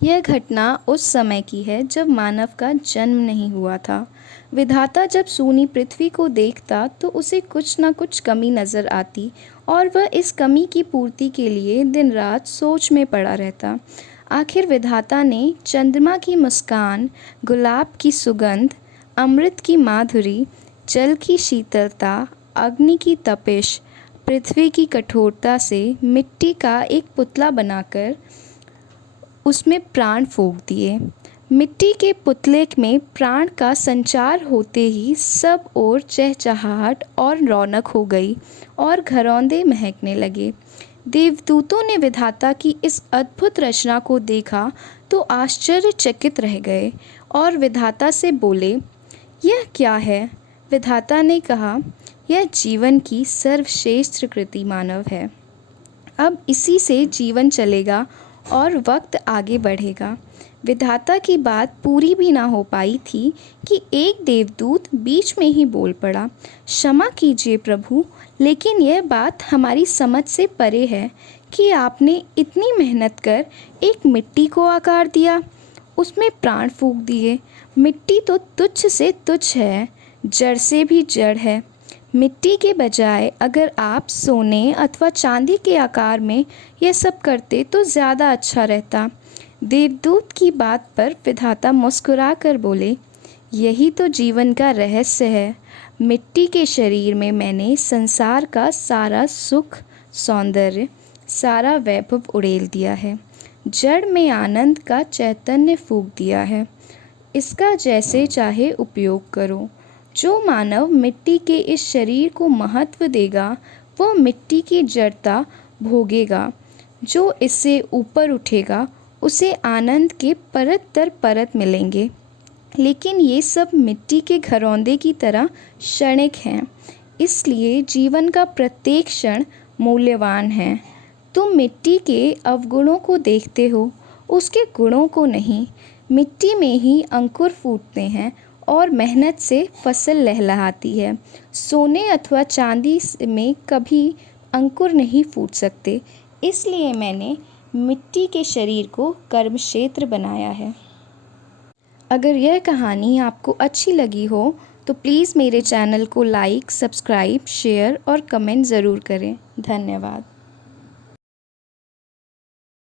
यह घटना उस समय की है जब मानव का जन्म नहीं हुआ था। विधाता जब सूनी पृथ्वी को देखता तो उसे कुछ न कुछ कमी नज़र आती और वह इस कमी की पूर्ति के लिए दिन रात सोच में पड़ा रहता। आखिर विधाता ने चंद्रमा की मुस्कान, गुलाब की सुगंध, अमृत की माधुरी, जल की शीतलता, अग्नि की तपिश, पृथ्वी की कठोरता से मिट्टी का एक पुतला बनाकर उसमें प्राण फूंक दिए। मिट्टी के पुतले में प्राण का संचार होते ही सब ओर चहचहाहट और रौनक हो गई और घरौंदे महकने लगे। देवदूतों ने विधाता की इस अद्भुत रचना को देखा तो आश्चर्यचकित रह गए और विधाता से बोले, यह क्या है? विधाता ने कहा, यह जीवन की सर्वश्रेष्ठ कृति मानव है। अब इसी से जीवन चलेगा और वक्त आगे बढ़ेगा। विधाता की बात पूरी भी ना हो पाई थी कि एक देवदूत बीच में ही बोल पड़ा, क्षमा कीजिए प्रभु, लेकिन यह बात हमारी समझ से परे है कि आपने इतनी मेहनत कर एक मिट्टी को आकार दिया, उसमें प्राण फूंक दिए। मिट्टी तो तुच्छ से तुच्छ है, जड़ से भी जड़ है। मिट्टी के बजाय अगर आप सोने अथवा चांदी के आकार में यह सब करते तो ज़्यादा अच्छा रहता। देवदूत की बात पर विधाता मुस्कुरा कर बोले, यही तो जीवन का रहस्य है। मिट्टी के शरीर में मैंने संसार का सारा सुख, सौंदर्य, सारा वैभव उड़ेल दिया है। जड़ में आनंद का चैतन्य फूंक दिया है। इसका जैसे चाहे उपयोग करो। जो मानव मिट्टी के इस शरीर को महत्व देगा वह मिट्टी की जड़ता भोगेगा। जो इससे ऊपर उठेगा उसे आनंद के परत दर परत मिलेंगे। लेकिन ये सब मिट्टी के घरौंदे की तरह क्षणिक हैं, इसलिए जीवन का प्रत्येक क्षण मूल्यवान है। तुम मिट्टी के अवगुणों को देखते हो, उसके गुणों को नहीं। मिट्टी में ही अंकुर फूटते हैं और मेहनत से फसल लहलहाती है। सोने अथवा चांदी में कभी अंकुर नहीं फूट सकते। इसलिए मैंने मिट्टी के शरीर को कर्म क्षेत्र बनाया है। अगर यह कहानी आपको अच्छी लगी हो तो प्लीज़ मेरे चैनल को लाइक, सब्सक्राइब, शेयर और कमेंट ज़रूर करें। धन्यवाद।